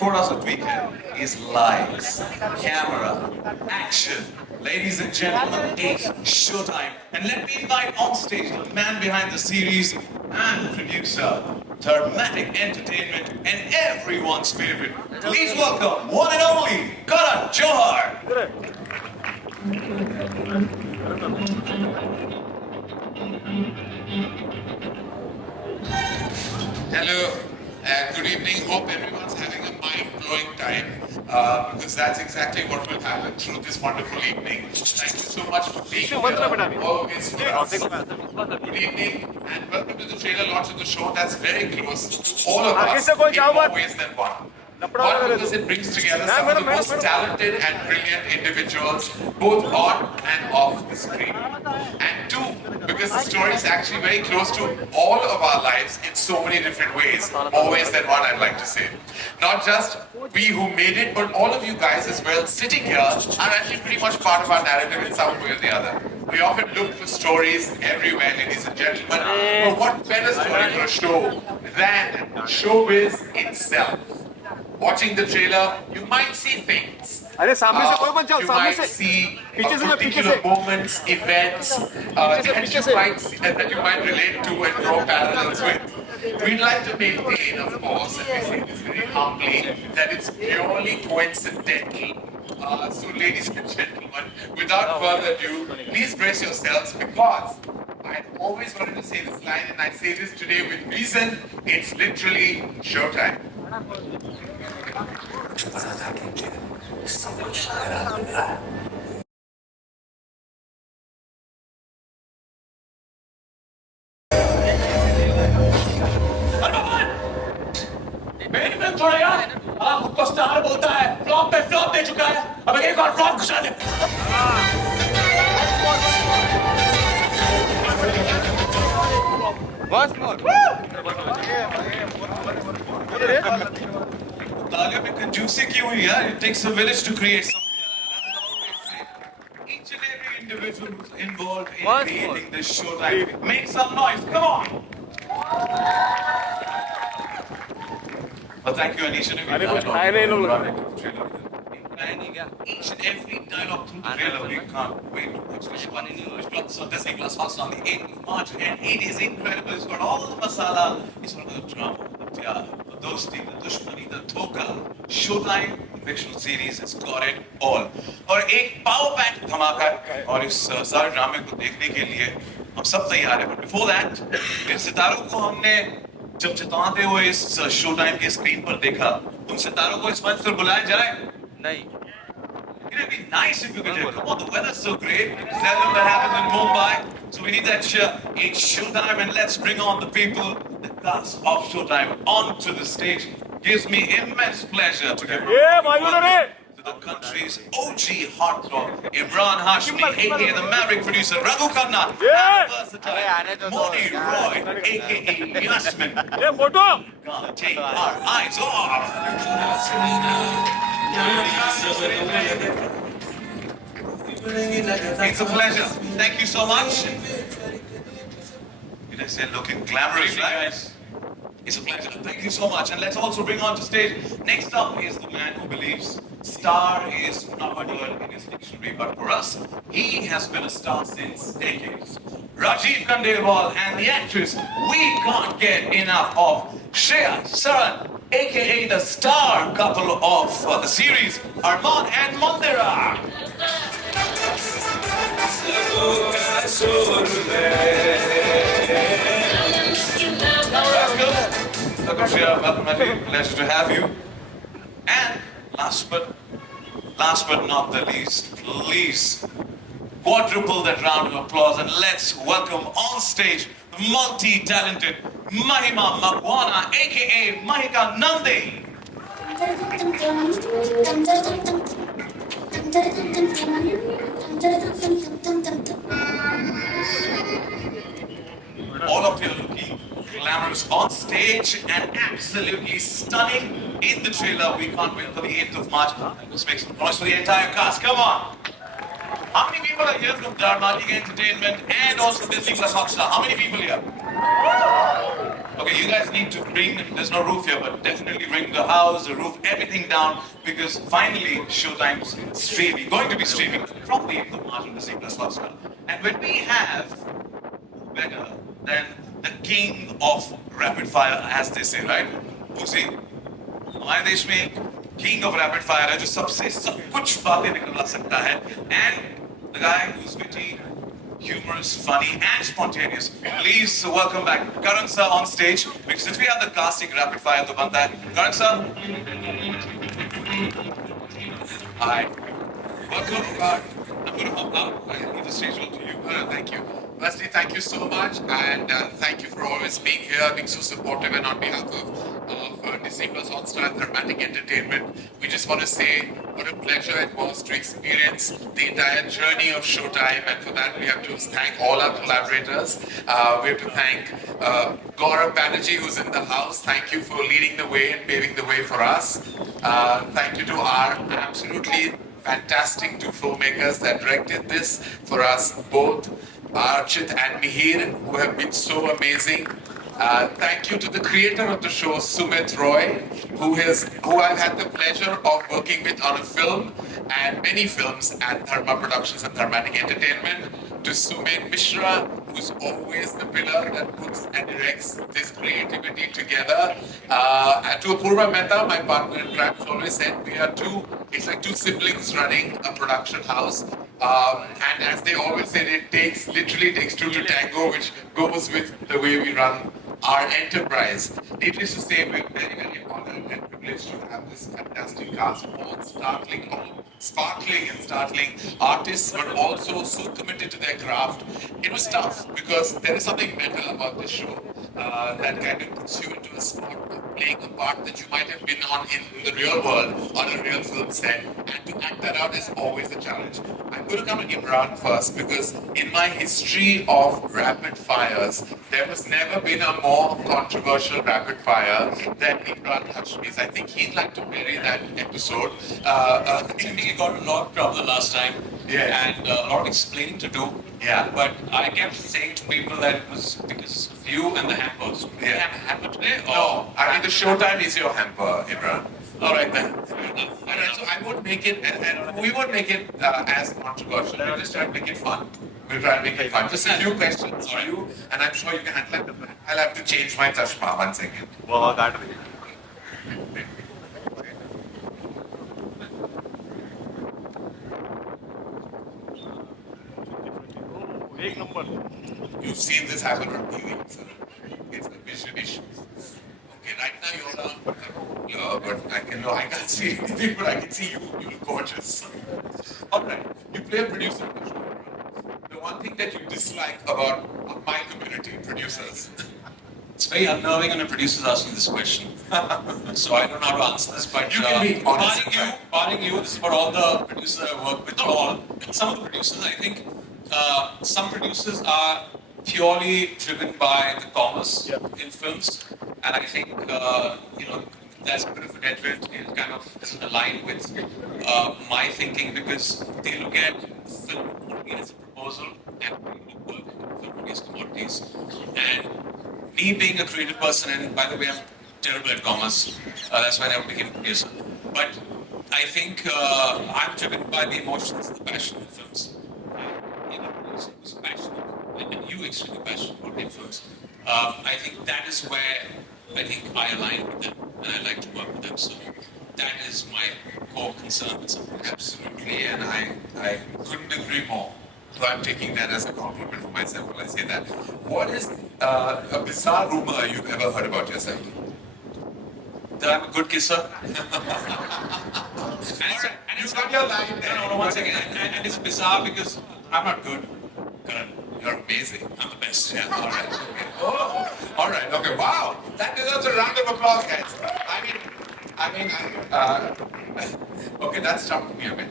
थोड़ा सा tweak है is lights, camera, action. Ladies and gentlemen, it's showtime. And let me invite on stage the man behind the series and producer, dramatic entertainment, and everyone's favorite. Please welcome one and only Karan Johar. Hello, good evening. Hope everyone's having a mind-blowing time because that's exactly what will happen through this wonderful evening. Thank you so much for being here. Always for us. Good evening and welcome to the trailer launch of the show that's very close to all of us in more ways than one. One, because it brings together some of the most talented and brilliant individuals, both on and off the screen. And two, because the story is actually very close to all of our lives in so many different ways, more ways than one, I'd like to say. Not just we who made it, but all of you guys as well, sitting here, are actually pretty much part of our narrative in some way or the other. We often look for stories everywhere, ladies and gentlemen, but what better story for a show than showbiz itself? Watching the trailer, you might see things. You might see particular moments, events that you might relate to and draw parallels with. We'd like to maintain, of course, and we say this very humbly, that it's purely coincidental. So, ladies and gentlemen, without further ado, please brace yourselves because I've always wanted to say this line, and I say this today with reason. It's literally showtime. पता था कि मुझे सब कुछ खराब लग रहा है मेरी फिल्म छोड़ेगा आप खुद को स्टार बोलता है फ्लॉप पे फ्लॉप दे चुका है अब एक और फ्लॉप घुसा दे Once more. तालियों में कंजूसी क्यों हुई यार? It takes a village to create something like that. That's what I always say. Each and every individual who's involved in creating this showtime, make some noise. Come on. Well, thank you, Anish and every each and every dialogue through the trailer. We can't wait to watch this one. DisneyPlus on DisneyPlus Hotstar on the 8th of March, and it is incredible. It's got all the masala. It's got the drama, the tyar, the dosti, the dushmani, the dhoka. Showtime, the fictional series, has got it all. और एक power pack धमाका और इस सारे ड्रामे को देखने के लिए हम सब तैयार हैं. But before that, इन सितारों को हमने जब चिताते हुए इस शोटाइम के स्क्रीन पर देखा, उन सितारों को इस मंच पर बुलाया जाए. नहीं. It'd be nice if you could do it. Come on, the weather's so great. Seldom that happens in Mumbai. So we need that it's showtime, and let's bring on the people, the cast of Showtime, onto the stage. Gives me immense pleasure to give to the country's OG heartthrob, Emraan Hashmi, aka the Maverick producer, Raghu Khanna, and versatile Mouni Roy, aka Yasmin. Gonna take our eyes off. It's a pleasure. Thank you so much. Did I say looking glamorous, right? It's a pleasure. Thank you so much. And let's also bring on to stage. Next up is the man who believes star is not a word in his dictionary, but for us, he has been a star since decades. Rajeev Khandelwal and the actress we can't get enough of, Shriya, Saran, aka the star couple of the series, Emraan and Mandira. Welcome, Shriya. Welcome, Rajeev. Pleasure to have you. And last but not the least, please quadruple that round of applause and let's welcome on stage multi-talented Mahima Makwana, aka Mahika Nandi. All of you are looking glamorous on stage and absolutely stunning in the trailer. We can't wait for the 8th of March. Let's make some noise for the entire cast. Come on. How many people are here from Dharm Entertainment and also DisneyPlus Hotstar? How many people here? Okay, you guys need to bring, there's no roof here, but definitely bring the house, the roof, everything down because finally Showtime's streaming, going to be streaming from the 8th of March on DisneyPlus Hotstar. And when we have better than the king of rapid fire, as they say, right? उसी हमारे देश में king of rapid fire है जो सबसे सब कुछ बातें निकलवा सकता है and the guy who's witty, humorous, funny and spontaneous. Please welcome back Karan sir on stage because since we have the casting rapid fire तो बनता है Karan sir. Hi. Welcome. I'm going to hop out. I leave the stage all to you. Thank you. Firstly, thank you so much, and thank you for always being here, being so supportive, and on behalf of DisneyPlus Hotstar and Dramatic Entertainment, we just want to say what a pleasure it was to experience the entire journey of Showtime, and for that we have to thank all our collaborators. We have to thank Gaurav Banerjee, who's in the house. Thank you for leading the way and paving the way for us. Thank you to our absolutely fantastic two filmmakers that directed this for us both, Archit and Mihir, who have been so amazing. Thank you to the creator of the show, Sumit Roy, who I've had the pleasure of working with on a film and many films at Dharma Productions and Dramatic Entertainment. To Sumen Mishra, who's always the pillar that puts and directs this creativity together. And to Apurva Mehta, my partner in crime, always said it's like two siblings running a production house. And as they always said, it literally takes two to tango, which goes with the way we run our enterprise. Needless to say, we're very, very honored and privileged to have this fantastic cast of all sparkling and startling artists, but also so committed to their craft. It was tough because there is something meta about this show that kind of puts you into a spot of playing a part that you might have been on in the real world, on a real film set, and to act that out is always a challenge. I'm going to come to Emraan first because in my history of rapid fires, there has never been a more controversial rapid fire than Emraan Hashmi's. I think he'd like to bury that episode. I think he got a lot of trouble last time. Yeah. And a lot of explaining to do. Yeah. But I kept saying to people that it was because of you and the hampers. Do you have a hamper today? No, I mean the Showtime is your hamper, Emraan. All right then. Alright, so I won't make it, and we won't make it as controversial. We'll just try to make it fun. We'll try to make it fun. Just a few questions for you, and I'm sure you can handle it. I'll have to change my chashma 1 second. You've seen this happen on TV, so it's a vision issue. Okay, right now you're down, but I can't see anything, but I can see you. You look gorgeous. All right, you play a producer in the show. The one thing that you dislike about my community, producers. It's very unnerving when a producer's asking this question. So I don't know how to answer this, but You can be honest. barring you, this is for all the producers I work with. Not all. Some of the producers, I think, some producers are purely driven by the commerce in films, and I think there's a bit of a detriment. It kind of doesn't align with my thinking because they look at film only as a proposal and we work in film only as commodities. And me being a creative person, and by the way, I'm terrible at commerce. That's why I never became a producer. But I think I'm driven by the emotions and the passion in films. And a producer who's passionate, and you extremely passionate about their films. I think that is where I think I align with them, and I like to work with them. So that is my core concern with something. Absolutely, and I couldn't agree more. So I'm taking that as a compliment for myself when I say that. What is a bizarre rumor you've ever heard about yourself? That I'm a good kisser. You've got your line there. No, 1 second. And it's bizarre because I'm not good. You're amazing. I'm the best. Yeah, all right. Okay. Oh, all right. Okay. Wow. That deserves a round of applause, guys. Okay, that stumped me a bit.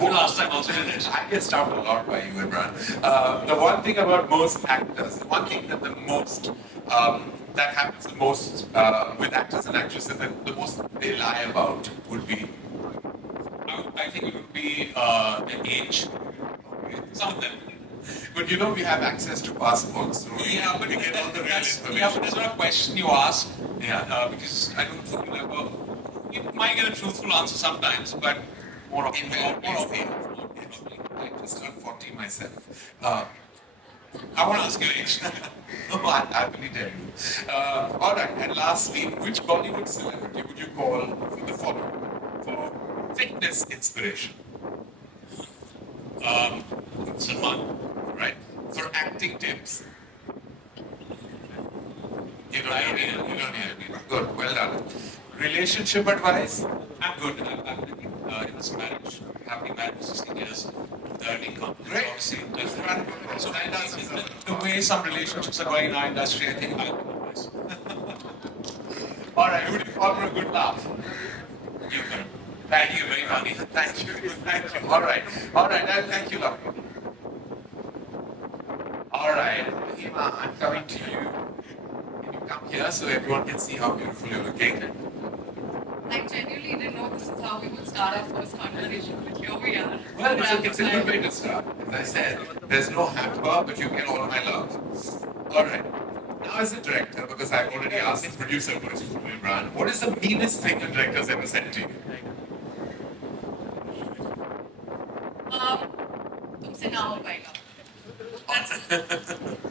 Last time also did it. I get stumped a lot by you, Emraan. The one thing about most actors, the one thing that that happens the most with actors and actresses, that the most they lie about would be I think it would be the age. Some of them. But you know, we have access to passports, so Yeah, but we get all the real information. yeah, but there's not a question you ask. Yeah. Because I don't think you'll ever. You might get a truthful answer sometimes, but more often, Invariably more often. same. I just turned 40 myself. I want to ask your age. No, I'll happily tell you. All right, and lastly, which Bollywood celebrity would you call for the following? For fitness inspiration, Salman. right? For acting tips. You don't need it. You don't need it. Good, well done. Relationship advice? I'm good. I'm in this marriage. Happy marriage for 16 years. Earning company. Great. Obviously, there's So that answers the way some relationships are going in our industry, I think I'll be nice. All right, who do you call for a good laugh? You can. Thank you. Very funny. Thank you. Thank you. All right. Thank you, lovely. All right. Mahima, I'm coming to you. Can you come here so everyone can see how beautiful you're looking? I genuinely didn't know this is how we would start our first conversation, but here we are. Well, it's a good way to start. As I said, there's no hamper, but you get all my love. All right. Now, as a director, because I've already asked the producer question from Emraan, what is the meanest thing a director's ever said to you? तुमसे ना हो पाएगा.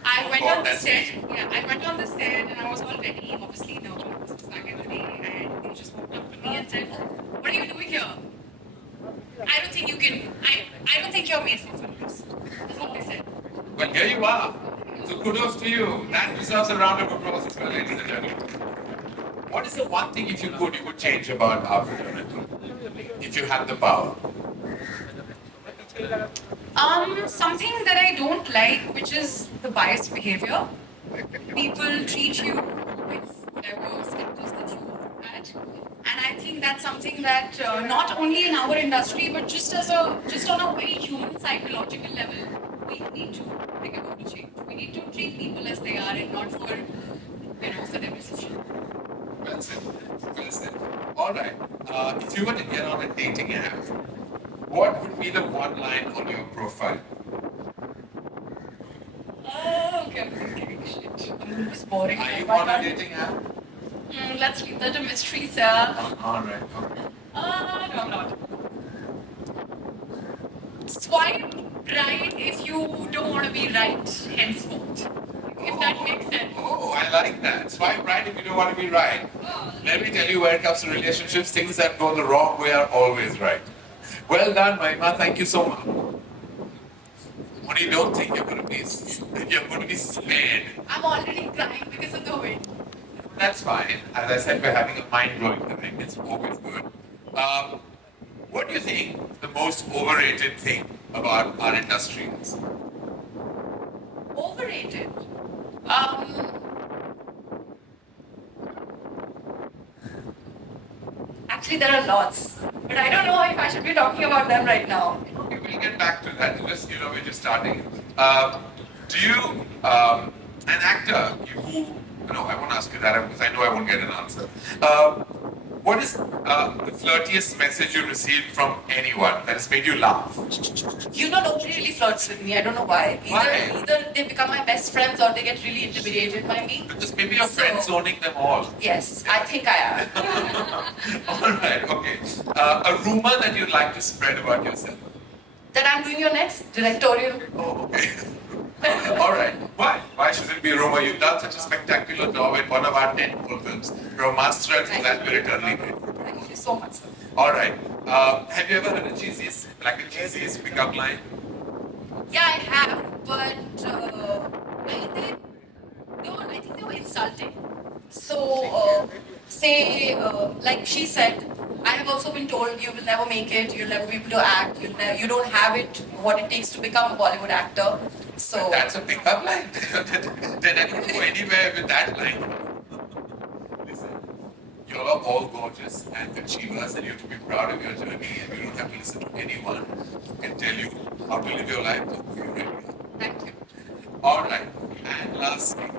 I went on the set. Yeah, I went on the set and I was all ready, obviously nervous. This was back in the day, and they just walked up to me and said, "What are you doing here? I don't think you can. I don't think you're made for films." That's what they said. Well, here you are. So kudos to you. That deserves a round of applause as well, ladies and gentlemen. What is the one thing, if you could change about our fraternity? If you had the power? Something that I don't like, which is the biased behavior. People treat you with whatever status that you are at, and I think that's something that not only in our industry, but just on a very human psychological level, we need to bring about a change. We need to treat people as they are and not for for their position. Well said. Well said. All right. If you were to get on a dating app, what would be the one line on your profile? Okay, I'm thinking, shit. I'm just boring. Are you on a dating app? Let's leave that a mystery, sir. All right. Okay. No, I'm not. Swipe right if you don't want to be right henceforth. If that makes sense. Oh, I like that. Swipe right if you don't want to be right. Let me tell you, when it comes to relationships, things that go the wrong way are always right. Well done, Mahima. Thank you so much. Mouni, don't think you're going to be spared. I'm already crying because of the wind. That's fine. As I said, we're having a mind-blowing thing. It's always good. What do you think the most overrated thing about our industry is? Overrated. Actually, there are lots, but I don't know if I should be talking about them right now. Okay, we'll get back to that. Just, we're just starting. Do you, an actor who, no, I won't ask you that because I know I won't get an answer. What is the flirtiest message you received from anyone that has made you laugh? Nobody really flirts with me. I don't know why. Why? Either they become my best friends or they get really intimidated by me. Because maybe you're friend-zoning them all. Yes, I think I am. All right, okay. A rumor that you'd like to spread about yourself? That I'm doing your next directorial. Oh, okay. All right. Why? Why should it be a rumor? You've done such a spectacular job in one of our 10 full films. You're a master, and for that we're eternally grateful. Thank you so much, sir. All right. Have you ever heard a cheesiest pickup line? Yeah, I have, but I think they were insulting. So, like she said, I have also been told you will never make it, you'll never be able to act, you don't have it, what it takes to become a Bollywood actor. So That's a pickup line. Then I don't go anywhere with that line. Listen, you all are all gorgeous and achievers, and you have to be proud of your journey, and you don't have to listen to anyone who can tell you how to live your life the way you really are. thank you. All right. And lastly,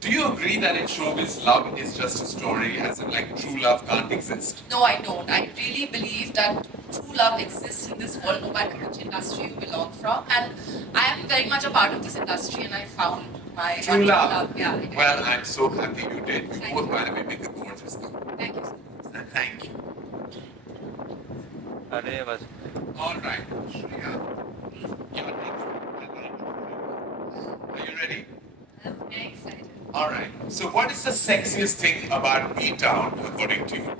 do Do you agree that in showbiz, love is just a story, as in like true love can't exist? No, I don't. I really believe that true love exists in this world, no matter which industry you belong from. And I am very much a part of this industry, and I found my True love. Yeah. I did. Well, I'm so happy you did. You Thank both, you. by the way, make a gorgeous couple. Thank you so much. Thank you. अरे बस All right, Shriya. Your next. Are you ready? I'm very excited. All right. So, what is the sexiest thing about B-Town, according to you?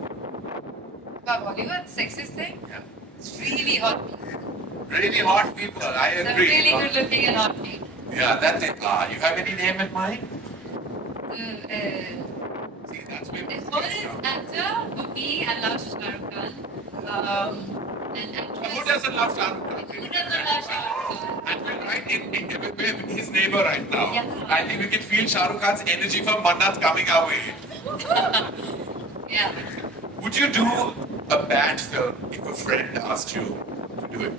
About Bollywood, sexist thing? Yeah. It's really hot people. Really hot people. I They're agree. really good looking and hot people. Yeah, that's it. You have any name in mind? See, that's where There's one is actor, me, I love Shah Rukh Khan. And actress. Who doesn't love Shah Rukh Khan? Who doesn't love Shah Rukh Khan? And we're right we're his neighbor right now. Yeah. I think we can feel Shah Rukh Khan's energy from Mannat coming our way. Yeah. Would you do a bad film if a friend asked you to do it?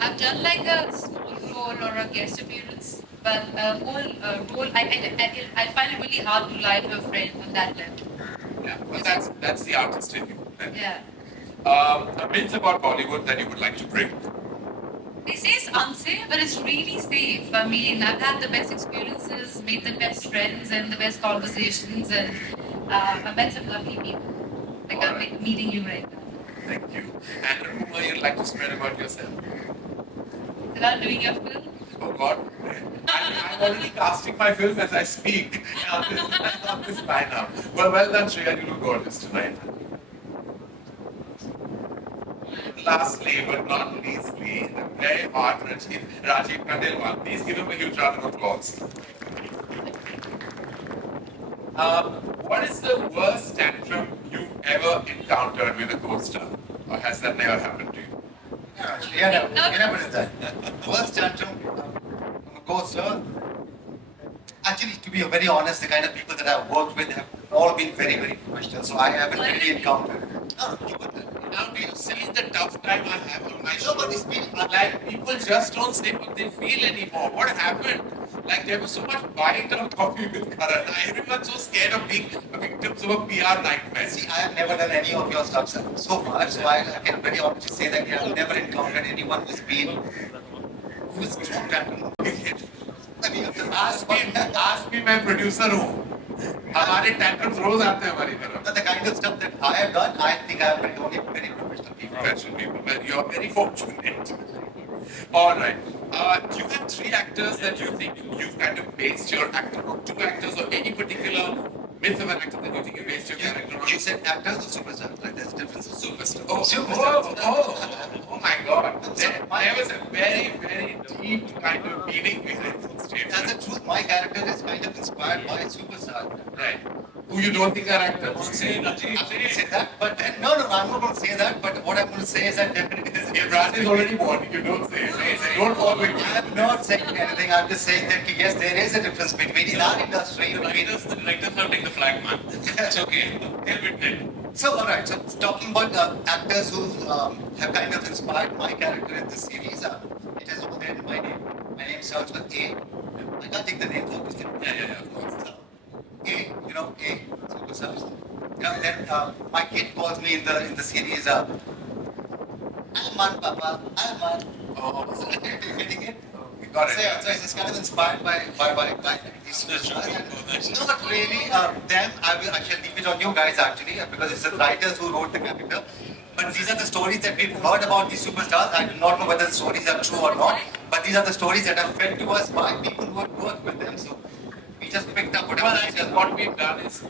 I've done like a small role or a guest appearance, but a whole role, I find it really hard to lie to a friend on that level. Yeah, but that's the artist in you. Then. Yeah. A myth about Bollywood that you would like to break. They say it's unsafe, but it's really safe. I mean, I've had the best experiences, made the best friends and the best conversations, and I've met some lovely people. Like I'm meeting you right now. Thank you. And a rumor you'd like to spread about yourself? That I'm doing your film. Oh God. I'm already casting my film as I speak. on this lineup. Well done, Shriya. You look gorgeous tonight. Lastly, but not leastly, the very hot Rajeev Khandelwal. Please give him a huge round of applause. What is the worst tantrum you've ever encountered with a co-star? Or has that never happened to you? Yeah, never did that. Worst tantrum from a co-star. Actually, to be very honest, the kind of people that I've worked with have all been very, very professional. So I haven't really encountered. No, you would. Now, do you see the tough time I have on my show? No, but it's been Like, people just don't say what they feel anymore. What happened? Like, there was so much bite on coffee with Karan. Everyone's so scared of being victims of a PR nightmare. See, I have never done any of your stuff, sir, so far. So I can very honestly say that I have never encountered anyone who's thrown tantrum. I mean, Ask me, मैं producer हूँ. हमारे tantrums रोज आते हैं हमारी तरफ. the kind of stuff that I have done, I think I have been only very professional people. Professional people. Well, you're very fortunate. All right. You have three actors that you think you've kind of based your actor on. Two actors or any particular myth of an actor that you think you based your character on. You said actors or superstars? Like, there's a difference. Superstar. Superstar. Oh my God. There was a very, very deep kind of meaning behind that statement. That's the truth. My character is kind of inspired by a superstar. Right. Who you don't think are actors. Say, Rajeev, I'm going to say that, but then, no, I'm not going to say that, but what I'm going to say is that definitely this Emraan is already warning you, don't say it. Don't fall victim. I'm not saying anything, I'm just saying that yes, there is a difference between in our industry. the directors will take the flag, man. It's okay. They'll be dead. So, alright, so talking about actors who have kind of inspired my character in this series, it is all there in my name. My name starts with A. I can't take the name obviously. Yeah, of course. A, A, superstars. Then my kid calls me in the series, Alman, Papa, Alman. Oh, Getting it? got it. So it's kind of inspired by these superstars. No, not really. Them, I shall leave it on you guys actually, because it's the writers who wrote the character. But these are the stories that we've heard about these superstars. I do not know whether the stories are true or not, but these are the stories that are fed to us by people who have worked with them. So we just picked up whatever. Well, I think what we've done is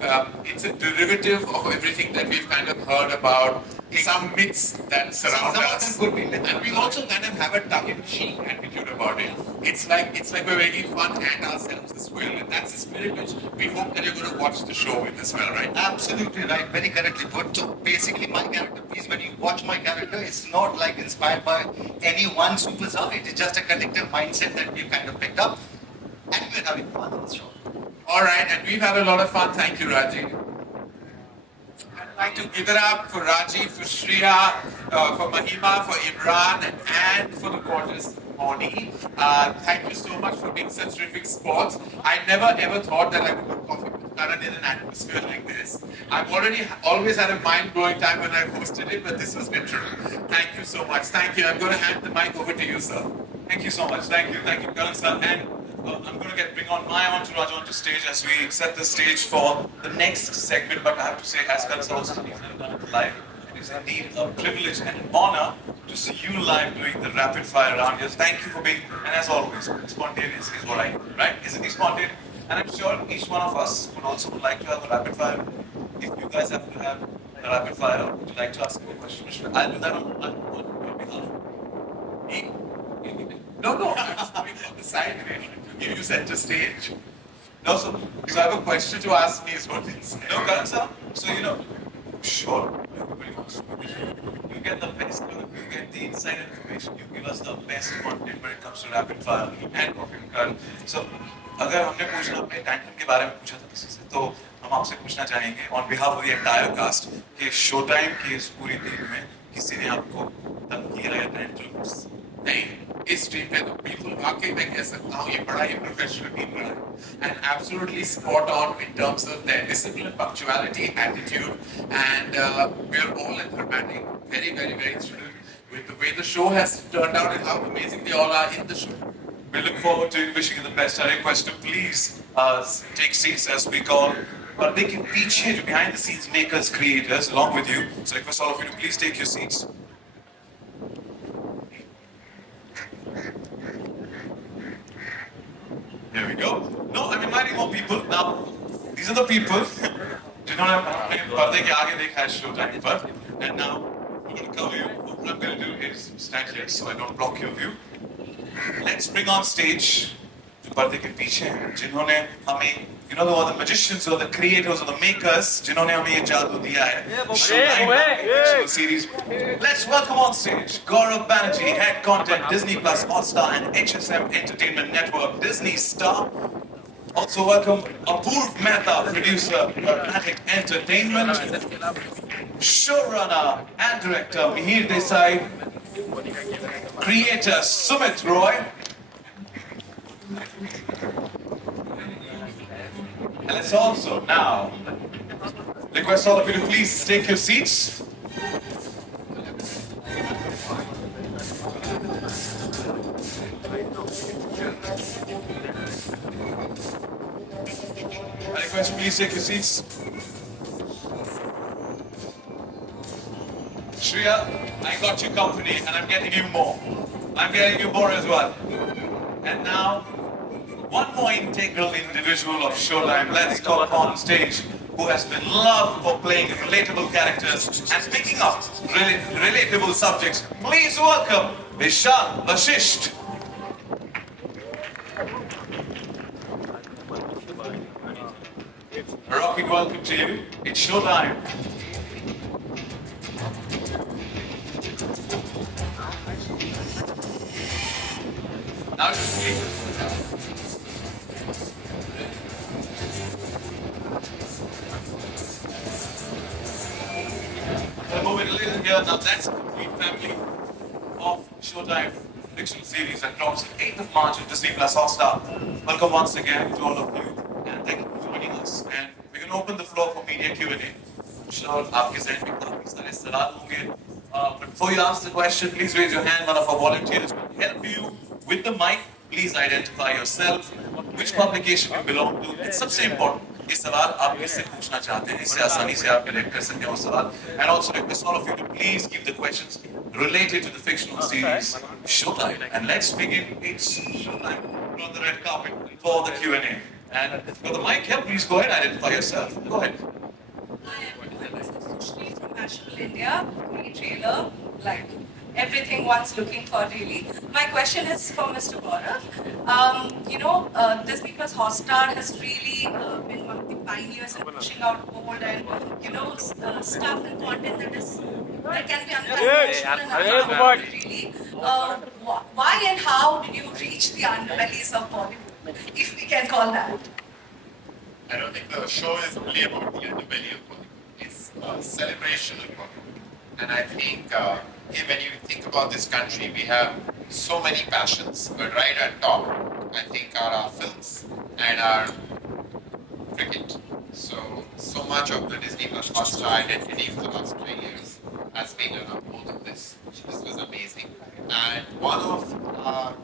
it's a derivative of everything that we've kind of heard about, some myths that surround Some of us. them could be myths. And we also kind of have a tongue-in-cheek attitude about it. It's like we're making fun at ourselves as well, and that's the spirit which we hope that you're going to watch the show with as well, right? Absolutely right, very correctly put. So basically my character piece, when you watch my character, it's not like inspired by any one superstar. It is just a collective mindset that we've kind of picked up, and we're having fun on the show. All right, and we've had a lot of fun. Thank you, Rajeev. like to give it up for Rajeev, for Shriya, for Mahima, for Emraan, and for the gorgeous Mouni. Thank you so much for being such terrific sports. I never ever thought that I would do coffee with Karan in an atmosphere like this. I've always had a mind-blowing time when I hosted it, but this was literal. Thank you so much. Thank you. I'm going to hand the mic over to you, sir. Thank you so much. Thank you, Karan sir. And I'm going to bring on my entourage onto stage as we set the stage for the next segment. But I have to say, as Karan sir also said, he's never done it live. It is indeed a privilege and an honor to see you live doing the rapid fire round. Yes, thank you for being, and as always, spontaneous is what I do, right? Isn't he spontaneous? And I'm sure each one of us would also like to have a rapid fire. If you guys have to have a rapid fire, would you like to ask me a question? I'll do that on your behalf. Me? No, I'm just going on the side to give you center stage. No, so You have a question to ask me, is what it is. no, Karan sir. So sure, everybody wants to do this. You get the best, you get the inside information. You give us the best content when it comes to rapid fire and coffee with Karan. So, अगर हमने पूछना अपने time के बारे में पूछा था किसी से, तो हम आपसे पूछना चाहेंगे on behalf of the entire cast कि शो टाइम की इस पूरी टीम में किसी ने आपको तंग किया या टाइम नहीं, इस टीम पे तो बिल्कुल वाकई मैं कह सकता हूँ ये बड़ा ही प्रोफेशनल टीम रहा है and absolutely spot on in terms of their discipline, punctuality, attitude, and we're all dramatic, very thrilled with the way the show has turned out and how amazing they all are in the show. We look forward to wishing you the best. I request to please take seats as we call पर्दे के पीछे जो behind the scenes makers, creators, along with you. So I request all of you to please take your seats. Here we go. No, I'm inviting more people. Now, these are the people जिन्होंने अपने पर्दे के आगे देखा है Showtime पर. And now, we're going to cover you. What I'm going to do is stand here so I don't block your view. Let's bring on stage जो पर्दे के पीछे हैं, जिन्होंने हमें, the magicians or the creators or the makers, जिन्होंने हमें ये जादू दिया है. Showtime series. Let's welcome on stage Gaurav Banerjee, Head Content, DisneyPlus, Hotstar, and HSM Entertainment Network, Disney Star. Also welcome Apurv Mehta, producer, Dramatic Entertainment, showrunner and director Mihir Desai, creator Sumit Roy, and let's also now request all of you to please take your seats. I request please take your seats. Shriya, I got you company and I'm getting you more. I'm getting you more as well. And now, one more integral individual of Showtime, let's call upon stage, who has been loved for playing relatable characters and picking up relatable subjects. Please welcome Vishal, Vashishtha. A rocking welcome to you. It's Showtime. Now just speak. Move it a little here. Now that's a complete family of Showtime fiction series that drops on 8th of March on DisneyPlus Hotstar. Welcome once again to all of you and thank you for joining us. And we're going to open the floor for media Q&A. I'm sure आपके ज़हन में काफी सारे सवाल होंगे. But before you ask the question, please raise your hand. One of our volunteers will help you with the mic. Please identify yourself, which publication you belong to. It's सबसे important. ये सवाल आप किससे पूछना चाहते हैं, इससे आसानी से आप कनेक्ट कर सकते हैं वो सवाल. And also request all of you to please give the questions related to the fictional series Showtime. And let's begin. It's Showtime on the red carpet for the Q&A. And for the mic, yeah, please go ahead, identify yourself. Go ahead. I'm Shriya from National India, great trailer, like everything one's looking for really. My question is for Mr. Gaurav. DisneyPlus Hotstar has really been one of the pioneers in pushing out old and stuff and content that can be unconventional and unconventional really. Why and how did you reach the underbellies of Bollywood, if we can call that? I don't think the show is only about the underbelly of Bollywood. It's celebration of Bollywood. And I think when you think about this country, we have so many passions, but right at top, I think are our films and our cricket. So much of the DisneyPlus Hotstar identity for the last 3 years has been around both of this. This was amazing. And one of our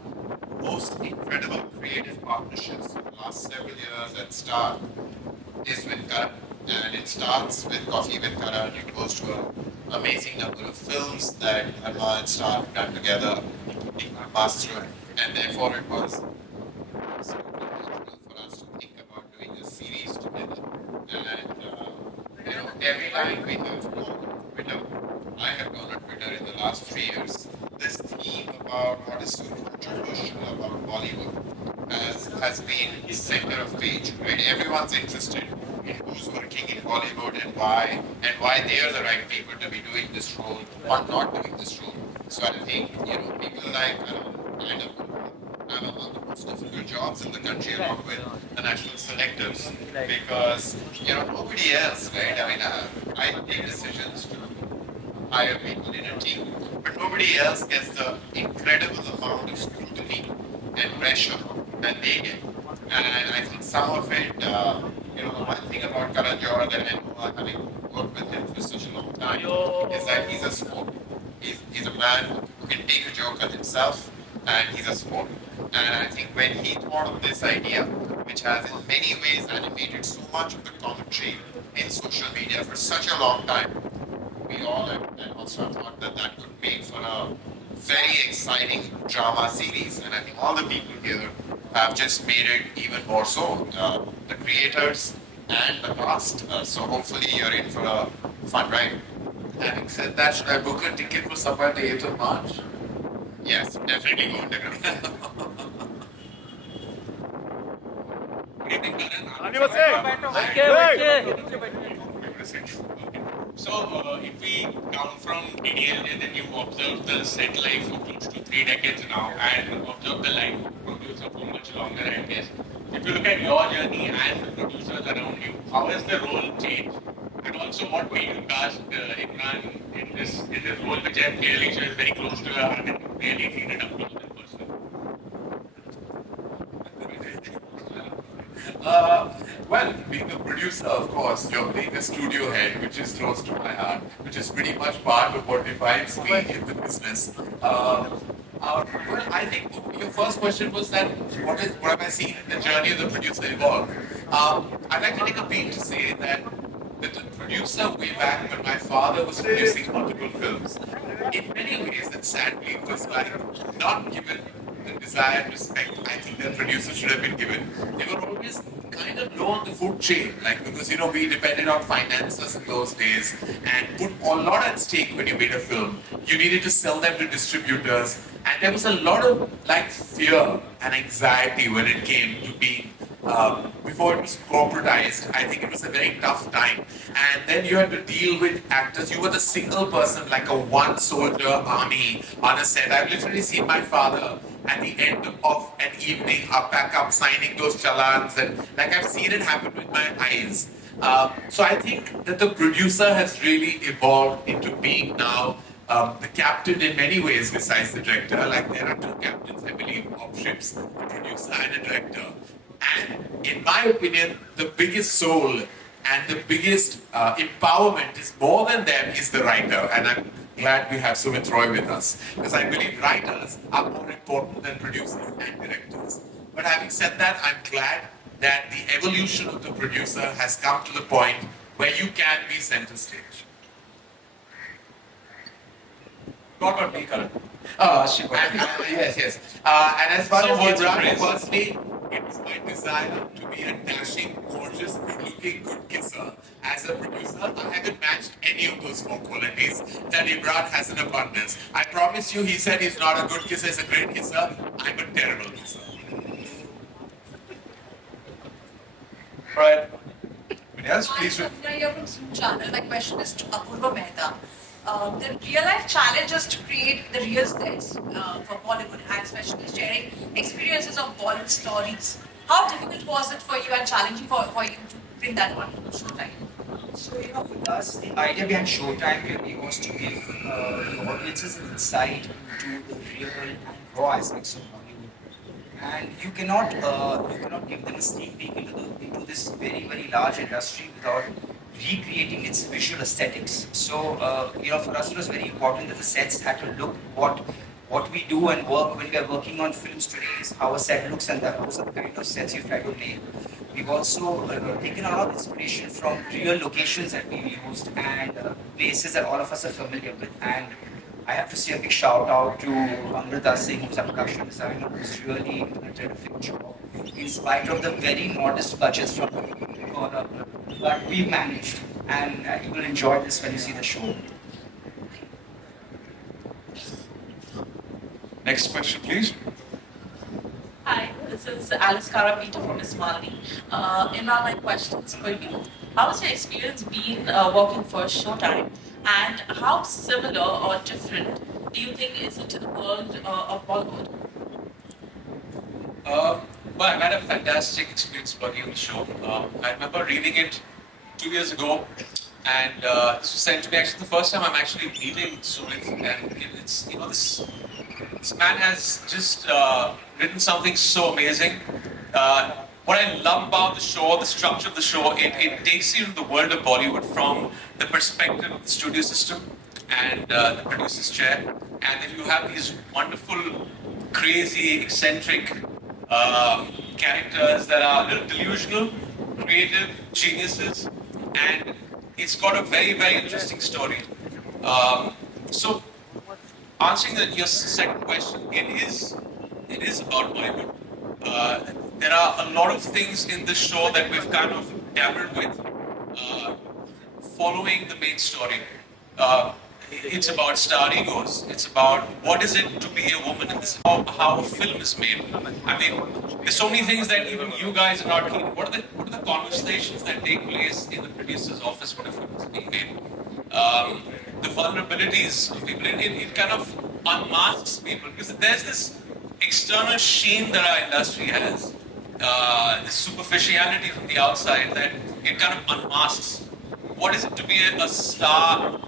most incredible creative partnerships for the last several years at Star is with Karan. And it starts with Coffee with Karan. It goes to an amazing number of films that Emraan and Star have done together, including Master. And therefore it was absolutely natural for us to think about doing a series together. And every line we have gone on Twitter, I have gone on Twitter in the last 3 years. This theme about what is so controversial about Bollywood has been center of page, right? Everyone's interested in who's working in Bollywood and why they are the right people to be doing this role or not doing this role. So I think people like and are one of the most difficult jobs in the country, along with the national selectives, because nobody else, right? I mean, I take decisions to hire people in a team, but nobody else gets the incredible amount of scrutiny and pressure that they get. And I think some of it, the one thing about Karan Johar that I know, having worked with him for such a long time, is that he's a sport. He's a man who can take a joke on himself, and he's a sport. And I think when he thought of this idea, which has in many ways animated so much of the commentary in social media for such a long time, we all at Hotstar thought that could make for a very exciting drama series. And I think all the people here have just made it even more so. The creators and the cast. So hopefully you're in for a fun ride. Having said that, should I book a ticket for somewhere the 8th of March? Yes, definitely go underground. Good evening, Karan. So, if we count from DDL, and then you observe the set life for close to 3 decades now, and observe the life of producer for much longer, I guess. If you look at your journey and the producers around you, how has the role changed? And also, what made you cast Emraan in this role, which I'm clearly sure is very close to your heart, and you really feel it up close and personal? Well, being a producer, of course, you're playing a studio head, which is close to my heart, which is pretty much part of what defines me in the business. Well, I think your first question was that what have I seen the journey of the producer evolve? I'd like to take a beat to say that the producer way back when my father was producing multiple films, in many ways and sadly was like not given the desired respect I think that producers should have been given. They were always kind of low on the food chain, because we depended on finances in those days and put a lot at stake when you made a film. You needed to sell them to distributors, and there was a lot of fear and anxiety when it came to being before it was corporatized. I think it was a very tough time. And then you had to deal with actors. You were the single person, like a one-soldier army on a set. I've literally seen my father at the end of an evening pack up signing those challans, and I've seen it happen with my eyes. So I think that the producer has really evolved into being now the captain in many ways besides the director. There are 2 captains, I believe, of ships, a producer and a director. And in my opinion, the biggest soul and the biggest empowerment is more than them is the writer. And I'm glad we have Sumit Roy with us, because I believe writers are more important than producers and directors. But having said that, I'm glad that the evolution of the producer has come to the point where you can be center stage. What about me, Karan? Yes. And as far Some as words of Emraan, praise. personally, it was my desire to be a dashing, gorgeous, good-looking, good kisser. As a producer, I haven't matched any of those 4 qualities that Emraan has in abundance. I promise you, he said he's not a good kisser, he's a great kisser. I'm a terrible kisser. Right. Yes, please. You're from channel. My question is to Apurva Mehta. The real life challenges to create the real sets for Bollywood, and especially sharing experiences of Bollywood stories. How difficult was it for you and challenging for you to bring that one to Showtime? So So, for us, the idea behind Showtime really was to give the audiences an insight into the real and raw aspects of Bollywood. And you cannot give them a sneak peek into this very very large industry without recreating its visual aesthetics. So for us it was very important that the sets had to look what we do and work when we are working on films today is how a set looks, and those are the kind of sets you try to make. We've also taken a lot of inspiration from real locations that we've used and places that all of us are familiar with. And I have to say a big shout out to Amrita Singh, who's our production designer, who's really done a terrific job in spite of the very modest budgets from but we've managed, and you will enjoy this when you see the show. Next question, please. Hi, this is Alice Karapita from Miss Mouni. Emraan, my questions for you. How has your experience been working for Showtime, and how similar or different do you think is it to the world of Bollywood? Well, I've had a fantastic experience working on the show. I remember reading it 2 years ago, and this was sent to me actually the first time I'm actually meeting Surit, and it's this man has just written something so amazing. What I love about the show, the structure of the show, it takes you into the world of Bollywood from the perspective of the studio system and the producer's chair, and then you have these wonderful, crazy, eccentric characters that are a little delusional, creative geniuses, and it's got a very, very interesting story. So, answering your second question, it is about Bollywood. There are a lot of things in the show that we've kind of dabbled with, following the main story. It's about star egos. It's about what is it to be a woman in this, how a film is made. I mean, there's so many things that even you guys are not keen. What are the conversations that take place in the producer's office when a film is being made? The vulnerabilities of people. It kind of unmasks people because there's this external sheen that our industry has, this superficiality from the outside that it kind of unmasks. What is it to be a star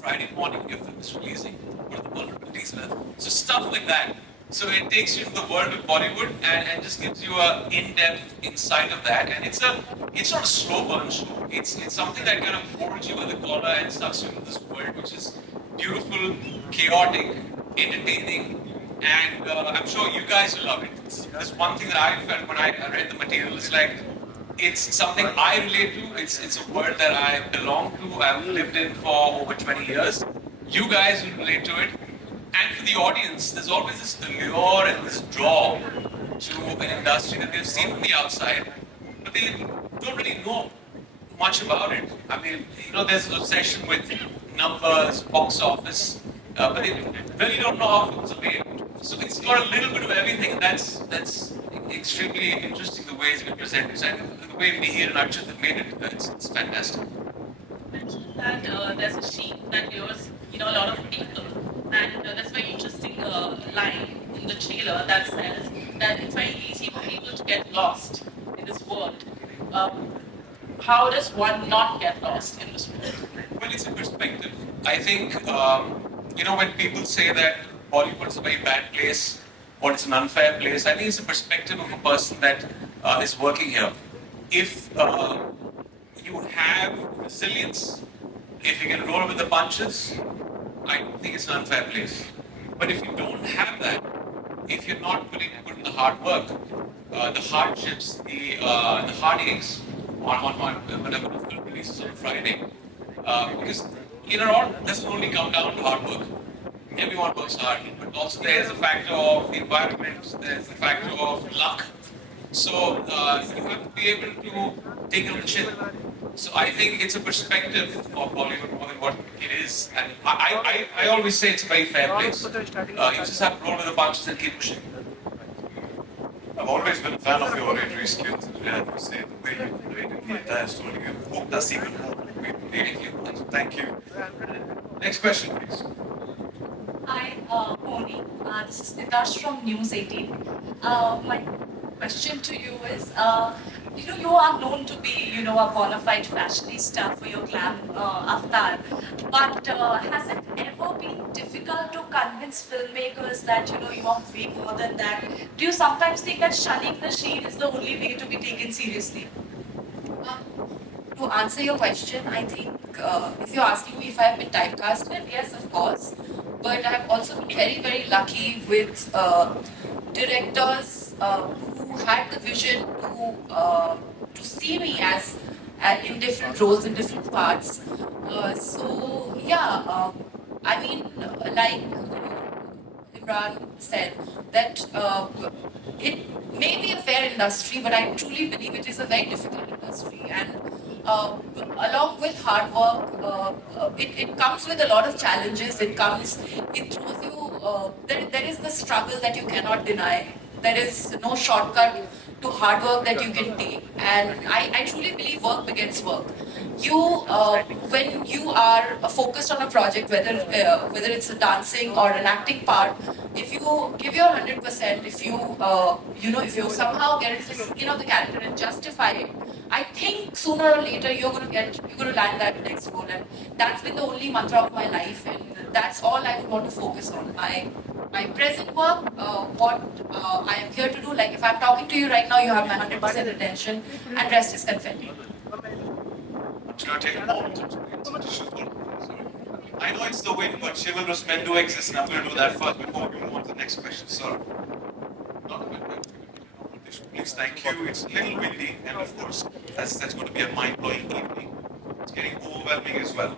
Friday morning your film is releasing? What are the vulnerabilities? So stuff like that. So it takes you to the world of Bollywood and just gives you a in-depth insight of that. And it's not a slow burn show. It's something that kind of holds you by the collar and sucks you into this world, which is beautiful, chaotic, entertaining, and I'm sure you guys will love it. There's one thing that I felt when I read the material. It's like it's something I relate to. It's a world that I belong to. I've lived in for over 20 years. You guys will relate to it. And for the audience, there's always this allure and this draw to an industry that they've seen from the outside, but they don't really know much about it. I mean, there's an obsession with numbers, box office, but they really don't know how films are made. So it's got a little bit of everything, and that's extremely interesting the way it's been presented. So the way Mihir and Archit have made it, it's fantastic. You mentioned that there's a sheet that hears a lot of people, and there's a very interesting line in the trailer that says that it's very easy for people to get lost in this world. How does one not get lost in this world? Well, it's a perspective. I think, when people say that Bollywood is a very bad place or it's an unfair place, I think it's a perspective of a person that is working here. If you have resilience, if you can roll with the punches, I don't think it's an unfair place. But if you don't have that, if you're not willing to put in the hard work, the hardships, the heartaches on whenever the film releases on a Friday, because it doesn't only come down to hard work. Everyone works hard, but also there is a factor of the environment, there's the factor of luck. So you have to be able to take it on the chin. So I think it's a perspective of Bollywood more than what it is. And I always say it's a very fair place. You just have to roll with the punches and keep pushing. I've always been a fan of your oratory skills, and I have to say, the way you narrated the entire story, you hooked us even more. Thank you. Next question, please. Hi, Mouni. This is Nitash from News 18. My question to you is, you are known to be, a qualified fashionista for your glam avatar. But has it ever been difficult to convince filmmakers that, you are way more than that? Do you sometimes think that shunning the shade is the only way to be taken seriously? To answer your question, I think if you're asking me if I've been typecasted, yes, of course. But I've also been very, very lucky with directors who had the vision to see me as in different roles, in different parts. So yeah, I mean, like Emraan said, that it may be a fair industry, but I truly believe it is a very difficult industry. And along with hard work, it comes with a lot of challenges. It throws you, there is the struggle that you cannot deny. There is no shortcut to hard work that you can take. And I truly believe work begets work. When you are focused on a project, whether it's a dancing or an acting part, if you give your 100%, if you somehow get into the skin of the character and justify it, I think sooner or later you're going to land that next role, and that's been the only mantra of my life, and that's all I would want to focus on. My present work, what I am here to do. Like if I'm talking to you right now, you have my 100% attention, and rest is confetti. I'm just going to take a moment to get some tissues. I know it's the wind, but chivalrous men do exist, and I'm going to do that first before we move on to the next question. So, not a bit. Please, thank you. It's a little windy, and of course, that's going to be a mind-blowing evening. It's getting overwhelming as well.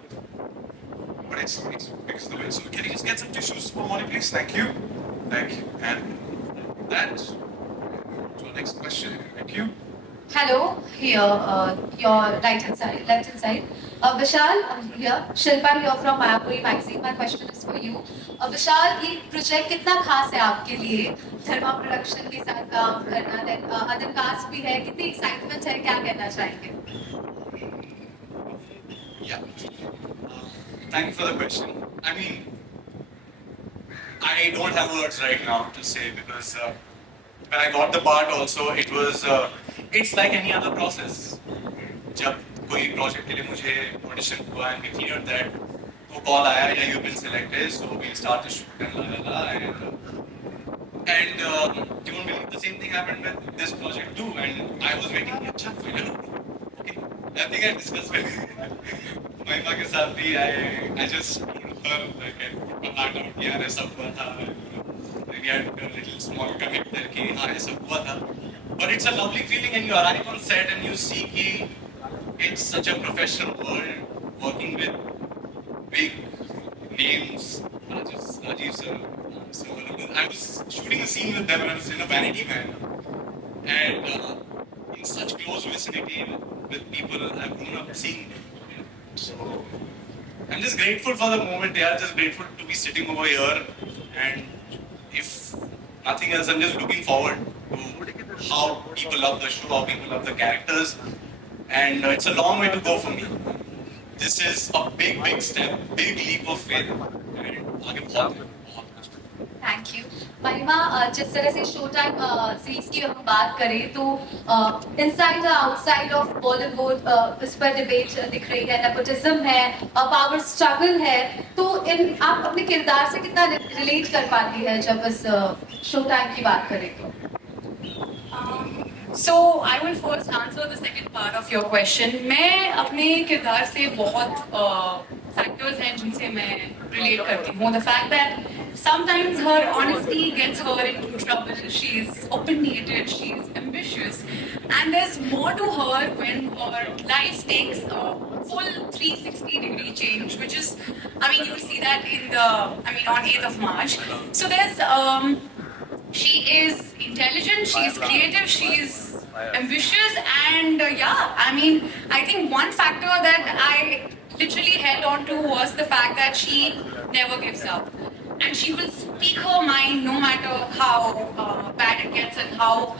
But it's because of the wind. So, can you just get some tissues for Mouni, please? Thank you. Thank you. And that, to our next question. Thank you. Hello, here, your right-hand side, left-hand side. Vishal, here. Shilpa here from Mayapuri magazine. My question is for you. Vishal, ये project कितना खास है आपके लिए? धर्मा production के साथ काम करना, then other cast भी है. कितनी excitement है? क्या कहना चाहेंगे? Yeah. Thank you for the question. I mean, I don't have words right now to say because when I got the part also, it's like any other process. जब कोई project के लिए मुझे audition हुआ and we cleared that, तो call आया, yeah, you've been selected, so we'll start the shoot and and you won't believe the same thing happened with this project too, and I was waiting, अच्छा, final, okay. I think I discussed with Mahima के साथ भी, I just told her, like, I put my heart out, कि यार ऐसा हुआ था, we had a little small commit there कि हाँ ऐसा हुआ था. But it's a lovely feeling, and you arrive on set and you see कि it's such a professional world, working with big names. Rajeev sir, I was shooting a scene with them and I was in a vanity van, and in such close vicinity with people I've grown up seeing. So I'm just grateful for the moment. They are just grateful to be sitting over here, and if nothing else, I'm just looking forward to how people love the show, how people love the characters, and it's a long way to go for me. This is a big, big step, big leap of faith, and आगे बहुत है. Thank you. महिमा, जिस तरह से Showtime series की हम बात करें तो inside or outside of Bollywood इस पर debate दिख रही है, nepotism है, power struggle है, तो आप अपने किरदार से कितना relate कर पाती है जब इस Showtime की बात करें तो? So I will first answer the second part of your question. मैं अपने किरदार से बहुत factors हैं जिनसे मैं relate करती हूँ. The fact that sometimes her honesty gets her into trouble. She's opinionated, she's ambitious, and there's more to her when her life takes a full 360-degree change, which is, I mean, you'll see that on 8th of March. So there's, she is intelligent, she is creative, she is ambitious, and I think one factor that I literally held on to was the fact that she never gives up. And she will speak her mind no matter how bad it gets and how,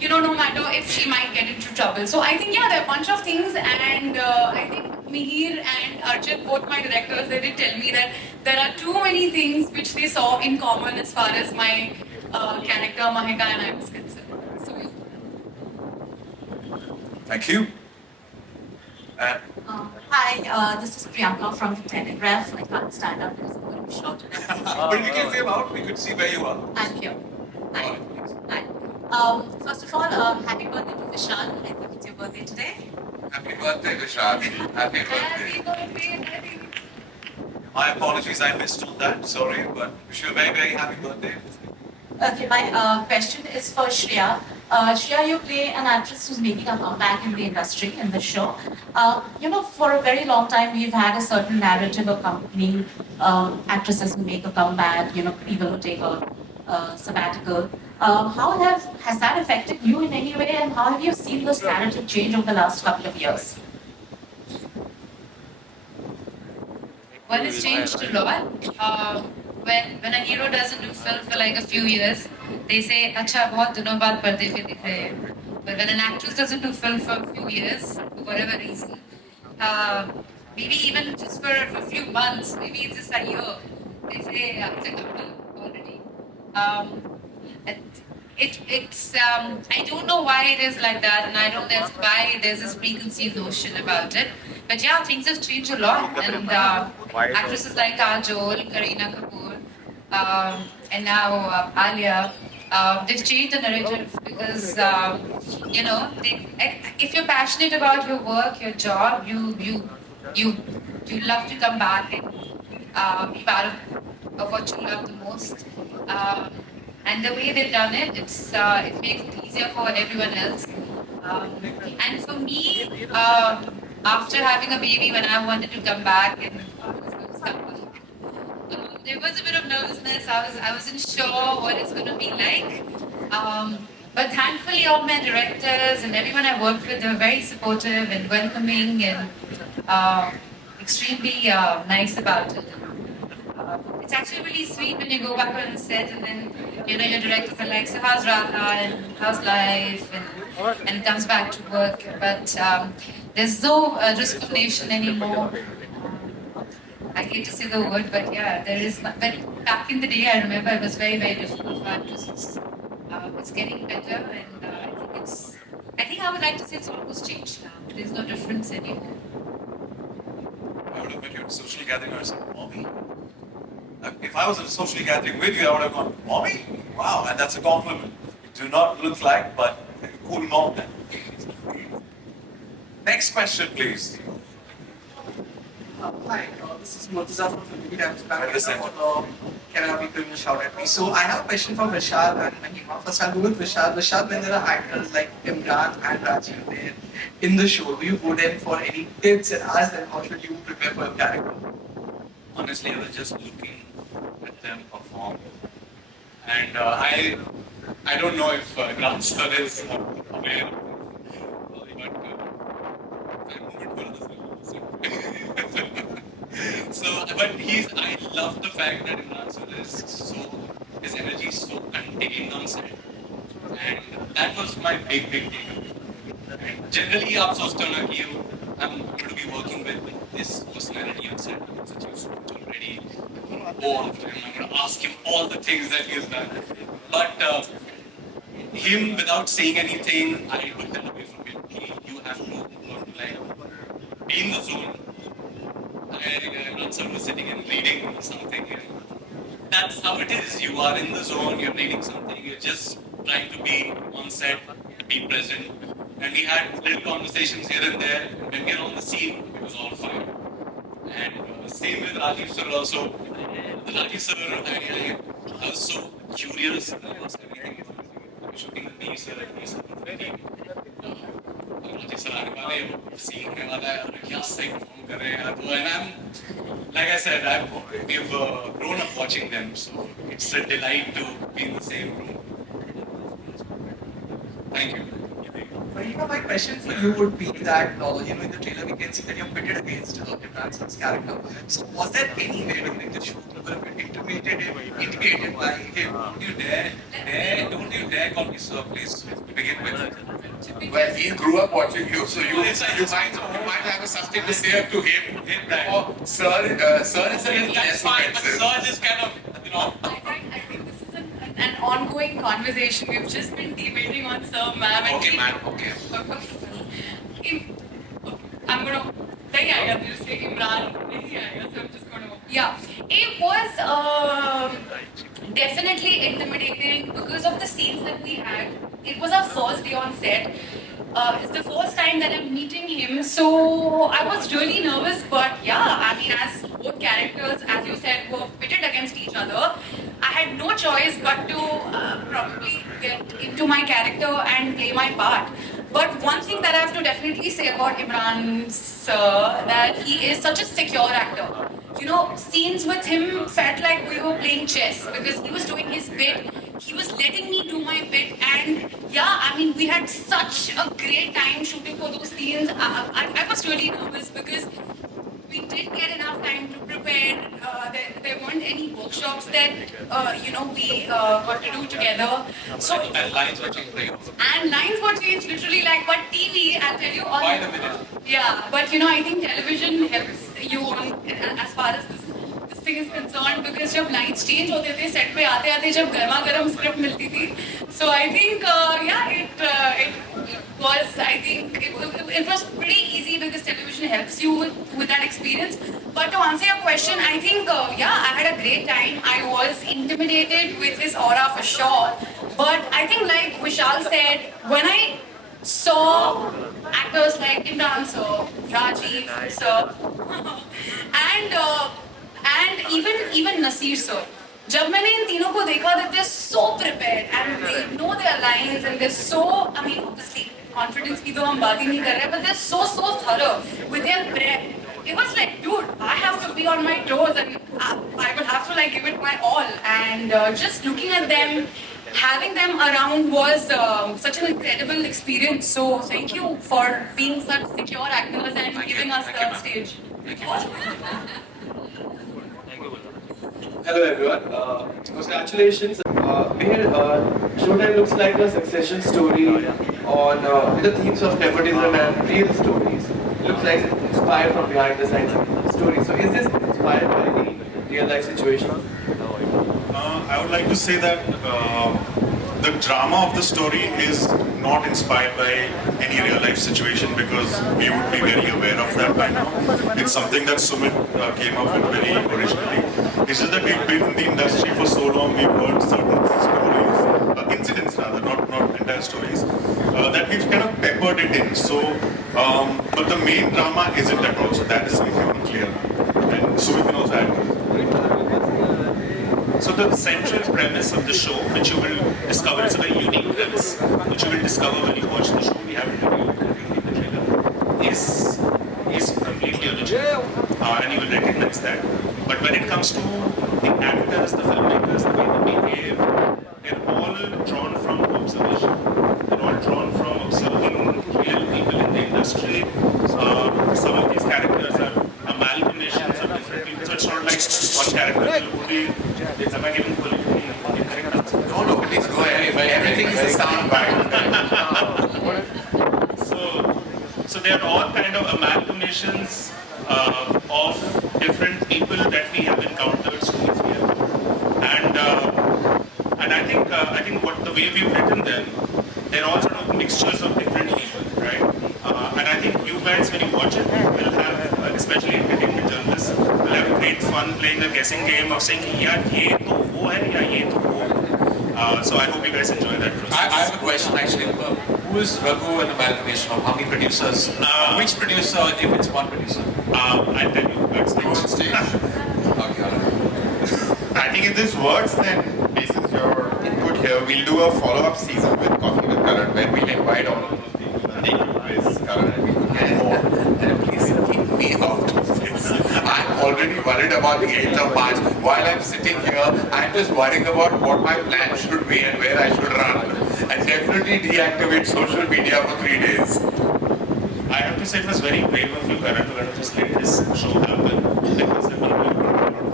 no matter if she might get into trouble. So I think, there are a bunch of things, and I think Mihir and Arjit, both my directors, they did tell me that there are too many things which they saw in common as far as my character, Mahika, and I was concerned. So, Thank you. And Hi, this is Priyanka from the Telegraph. I can't stand up because I'm going to be shouted at. but we can wave out. We could see where you are. I'm here. Hi. Hi. First of all, happy birthday to Vishal. I think it's your birthday today. Happy birthday, Vishal. Happy birthday. Happy birthday. My apologies, I missed on that. Sorry, but wish you a very, very happy birthday. Okay, my question is for Shriya. Shriya, you play an actress who's making a comeback in the industry, in the show. For a very long time, we've had a certain narrative accompanying actresses who make a comeback, people who take a sabbatical. Has that affected you in any way, and how have you seen this narrative change over the last couple of years? Well, it's changed a lot. When a hero doesn't do film for like a few years, they say, "Acha, bahut dinon baad parde pe dikh rahe hain." But when an actress doesn't do film for a few years, for whatever reason, maybe even just for a few months, maybe it's just a year, they say, "It's a comeback already." I don't know why it is like that, and I don't know why there's this preconceived notion about it. But yeah, things have changed a lot, and actresses like Kajol, Kareena Kapoor, and now Alia, they've changed the narrative because if you're passionate about your work, your job, you love to come back and be part of what you love the most. And the way they've done it, it makes it easier for everyone else. And for me, after having a baby, when I wanted to come back and there was a bit of nervousness. I wasn't sure what it's going to be like. But thankfully, all my directors and everyone I worked with, they were very supportive and welcoming and extremely nice about it. It's actually really sweet when you go back on the set and then your directors are like, "So how's Radha and how's life?" and it comes back to work. But there's no discrimination anymore. I hate to say the word, but yeah, there is. But back in the day, I remember it was very, very difficult for actresses. It's getting better, and I think I would like to say it's almost changed now. There's no difference anymore. I would have met you at a social gathering or something, Mommy. If I was at a social gathering with you, I would have gone, "Mommy? Wow," and that's a compliment. You do not look like, but a cool mom then. Next question, please. Hi, this is Murtaza from Filmy Times Bangalore. Can I people shout at me? So I have a question for Vishal and Mahima. First, I'll go with Vishal. Vishal, when there are actors like Emraan and Rajeev there in the show, do you go there for any tips and ask them how should you prepare for a character? Honestly, I was just looking at them perform, and I don't know if Gramstar is aware of this, but I love the fact that Imran sir is his energy is so contained on set, and that was my big takeaway. And generally, आप सोचते हो ना कि I'm going to be working with this personality on set, such as already. Oh, after him, I'm going to ask him all the things that he has done. But him, without saying anything, I took that away from him. You have to be in the zone. Emraan was sitting and reading something. And that's how it is. You are in the zone, you're reading something, you're just trying to be on set, to be present. And we had little conversations here and there. When we were on the scene, it was all fine. And same with Rajeev sir also. Rajeev sir, I was so curious about everything. Shooting with me, sir, very Rajeev sir आने वाले हैं, scene होने वाला है, क्या सही perform कर रहे हैं. And I'm, like I said, we've grown up watching them, so it's a delight to be in the same room. Thank you. Mahima, my question for you would be that, in the trailer we can see that you're pitted against Emraan Sir's character. So was there any way during the shoot you were a bit intimidated by him? Don't you dare call me sir, please, to begin with. Well, he grew up watching you, so you might have something to say up to him. Sir is a little less fine, but offensive. sir is kind of, I think this is an ongoing conversation. We've just been debating on Sir, ma'am. Okay, ma'am, okay. I'm gonna. Nahi aayega, they'll say Emraan. Nahi aayega, so I'm just gonna. Yeah, it was definitely intimidating because of the scenes that we had. It was our first day on set. It's the first time that I'm meeting him, so I was really nervous. But yeah, I mean, as both characters, as you said, were pitted against each other, I had no choice but to probably get into my character and play my part. But one thing that I have to definitely say about Emraan sir, that he is such a secure actor. You know, scenes with him felt like we were playing chess because he was doing his bit, he was letting me do my bit, and yeah, I mean, we had such a great time shooting for those scenes. I was really nervous because we didn't get enough time to prepare. There weren't any workshops that we got to do together. So And lines were changed for you. and lines were changed literally like, but TV, I'll tell you on. By the minute. Yeah, but I think television helps you on as far as this thing is concerned because जब lines change होते थे set पे आते आते जब गर्मा गर्म script मिलती थी, so I think it was it was pretty easy because television helps you with that experience. But to answer your question, I think I had a great time. I was intimidated with his aura for sure, but I think like Vishal said, when I saw actors like Emraan sir, Rajeev sir, and even Naseer sir. जब मैंने इन तीनों को देखा that they're so prepared and they know their lines and they're so, I mean, obviously confidence की तो हम बात ही नहीं कर रहे, but they're so thorough with their prep. It was like, dude, I have to be on my toes and I will have to like give it my all. And just looking at them, having them around was such an incredible experience. So thank you for being such secure actors and giving us the stage. Hello everyone. Congratulations. Here, Showtime looks like a succession story on the themes of nepotism and real stories. Looks like it's inspired from behind the scenes story. So is this inspired by any real life situation? I would like to say that the drama of the story is not inspired by any real life situation because we would be very aware of that by now. It's something that Sumit came up with very originally. It's just that we've been in the industry for so long, we've heard certain stories, incidents rather, not entire stories, that we've kind of peppered it in. So, but the main drama isn't at all, so that is something clear. And Sumit can also add. So the central premise of the show, which you will discover, is a very unique premise, which you will discover when you watch the show. We haven't revealed in the trailer. Is completely original, and you will recognize that. But when it comes to the actors, the filmmakers, the way they behave, they're all drawn from observation. They're all drawn from observing real people in the industry. Some of these characters are amalgamations of different people. So it's not like one character will only. Have I given full incorrect answer? No, please go ahead. Everything is a sound bite. So they're all kind of amalgamations of different people that we have encountered stories here, and I think what the way we've written them, they're all sort of mixtures of different people, right? And I think you guys, when you watch it, will have, especially entertainment journalists, will have great fun playing a guessing game of saying, "Yeah, ये तो वो है या ये तो वो." So I hope you guys enjoy that process. I have a question actually. Who is Raghu an amalgamation of? How many producers? Which producer, if it's one producer? I'll tell you backstage. On stage? Okay, all right. I think if this works, then based on your input here, we'll do a follow-up season with Coffee with Karan, where we'll invite all with Karan and we will get more. Please keep me out of this. I'm already worried about the 8th of March. While I'm sitting here, I'm just worrying about what my plan should be and where I should run. And definitely deactivate social media for 3 days. I have to say it was very brave of you, Karan, to kind of just let this show happen because there were a lot of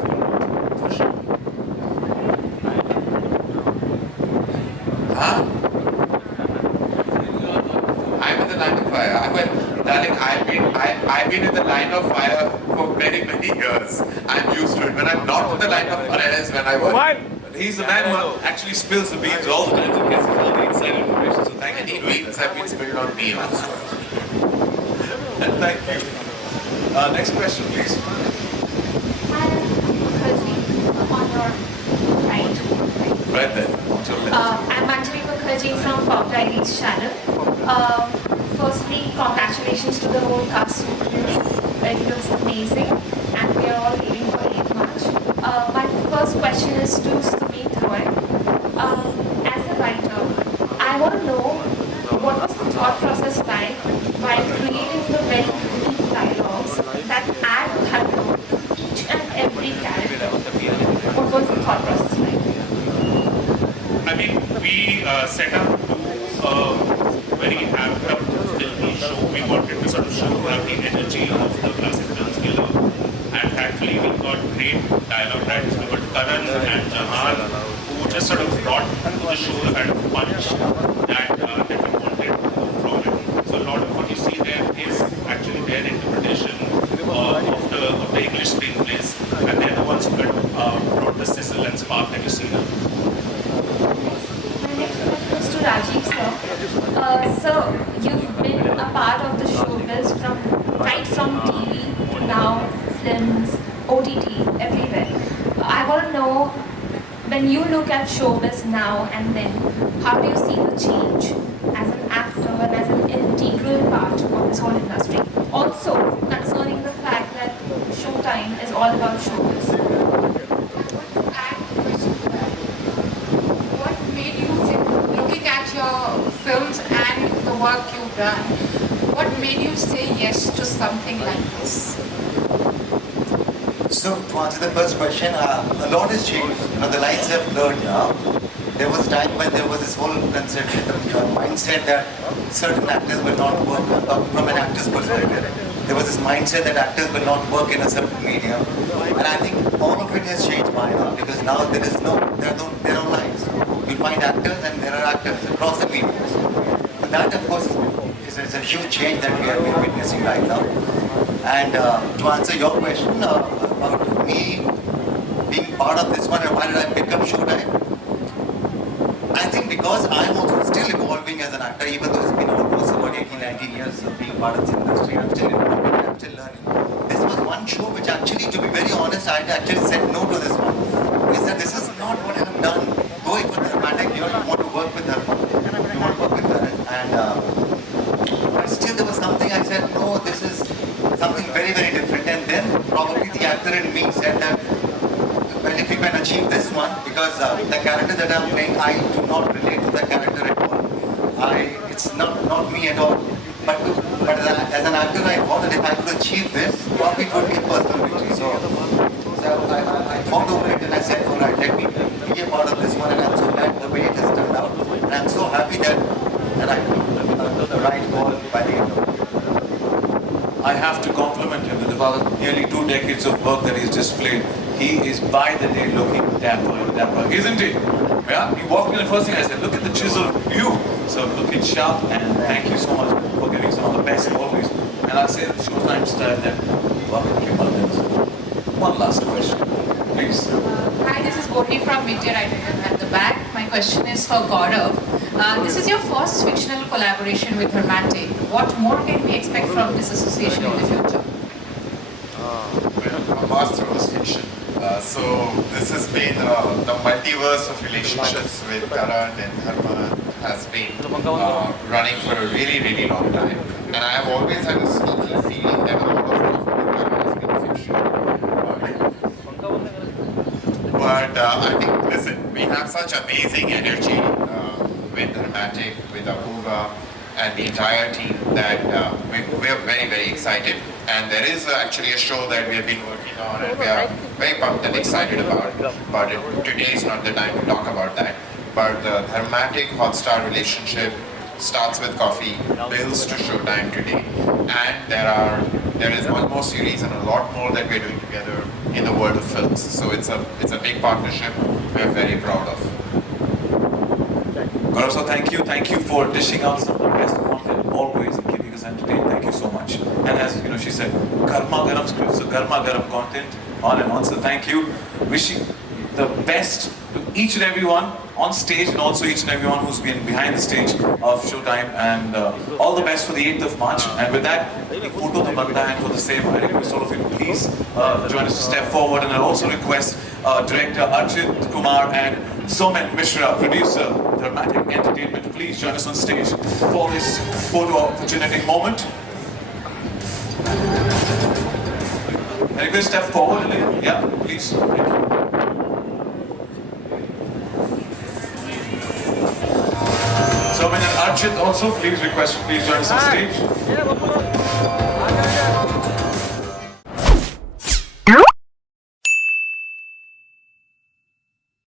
fun for sure. Huh? I'm in the line of fire. Darling, I've been in the line of fire for very many years. I'm used to it. When I'm not in the line of fire is when I work. He's the man who actually spills the beans all the time and gets all the inside information. So thank you. Many beans have been spilled on me also. Thank you. Next question, please. Right there, on your left. I'm Anjali Mukherjee from Pop Diaries channel. Firstly, congratulations to the whole cast. It looks amazing, and we are all waiting for 8th March. My first question is to Sumit Roy. As a writer, I want to know what was the thought process like while creating the very deep dialogues that add dharm to each and every character. What was the thought process like? I mean, we set out to do a very amped up filmy show. We wanted to sort of show the energy of the classic dance killer. And thankfully, we got great dialogue writers. We got Karan and Jahan, who just sort of brought to the show the kind of punch that we wanted from it. So a lot of what you see there is actually their interpretation of the English screenplays. And they're the ones who kind of brought the sizzle and spark that you see now. To Rajeev sir. Sir, you've been a part of the showbiz right from TV to now films, OTT, everywhere. I want to know, when you look at showbiz now and then, how do you see the change as an actor and as an integral part of this whole industry? Also, concerning the fact that Showtime is all about showbiz. Looking at your films and the work you've done, what made you say yes to something like this? So to answer the first question, a lot has changed. The lights have blurred now. There was time when there was this whole concept, mindset that certain actors will not work. I'm talking from an actor's perspective. There was this mindset that actors will not work in a certain medium, and I think all of it has changed by now, because now there are no lines. You find actors and there are actors across the mediums. But that, of course, is a huge change that we are witnessing right now. And to answer your question about me being part of this one and why did I pick up Showtime, I think because I'm also still evolving as an actor, even though it's been almost about 18-19 years of being part of the industry, I'm still evolving, I'm still learning. This was one show which actually, to be very honest, I had actually said no to this one. I said, this is not what I've done. Go for the dramatic, you want to work with her, you want to work with her. And but still there was something I said, no, this is something very, very different. And then probably the actor in me said that, well, if you can achieve this one, because the character that I'm playing, I do not relate to the character at all. It's not me at all. But as an actor, I thought that if I could achieve this, probably it would be a personal victory. So I thought over it and I said, all right, let me be a part of this one. And I'm so glad the way it has turned out. And I'm so happy that I took the right call by the end of it. I have to compliment him with about nearly 2 decades of work that he's displayed. He is by the day looking dapper, isn't he? Yeah? He walked in, the first thing I said, look at the chisel you. So look at Shah, and thank you so much for giving some of the best always. And I'll say the Showtime style that welcome to Madhav. One last question, please. Hi, this is Gurpreet from Vijay at the back. My question is for Gaurav. This is your first fictional collaboration with Romantic. What more can we expect from this association in the future? A master was fiction. So this has been the multiverse of relationships with Karan and Dharma has been running for a really, really long time. And I have always had a sneaky feeling that a lot of Karan has been fiction. But I think, listen, we have such amazing energy with Dramatic, with Apurva, and the entire team that we are very, very excited. And there is actually a show that we have been working on and we are very pumped and excited about it. Today is not the time to talk about that. But the Dramatic Hotstar relationship starts with coffee, builds to Showtime today. And there is one more series and a lot more that we're doing together in the world of films. So it's a big partnership we're very proud of. Gaurav, so thank you for dishing out some of the best content always and keeping us entertained. Thank you so much. And as you know, she said, Garma Garam scripts, so Garma Garam content, on and on. So thank you. Wishing the best to each and every one. on stage, and also each and everyone who's been behind the stage of Showtime. And all the best for the 8th of March. And with that, the photo to banta, and for the same, I request all of you to please join us to step forward. And I also request director Archit Kumar and Somen Mishra, producer, Dramatic Entertainment, please join us on stage for this photo opportunity moment. I request step forward a little. Yeah, please. Thank you. Somen and Archit also, please join us on stage.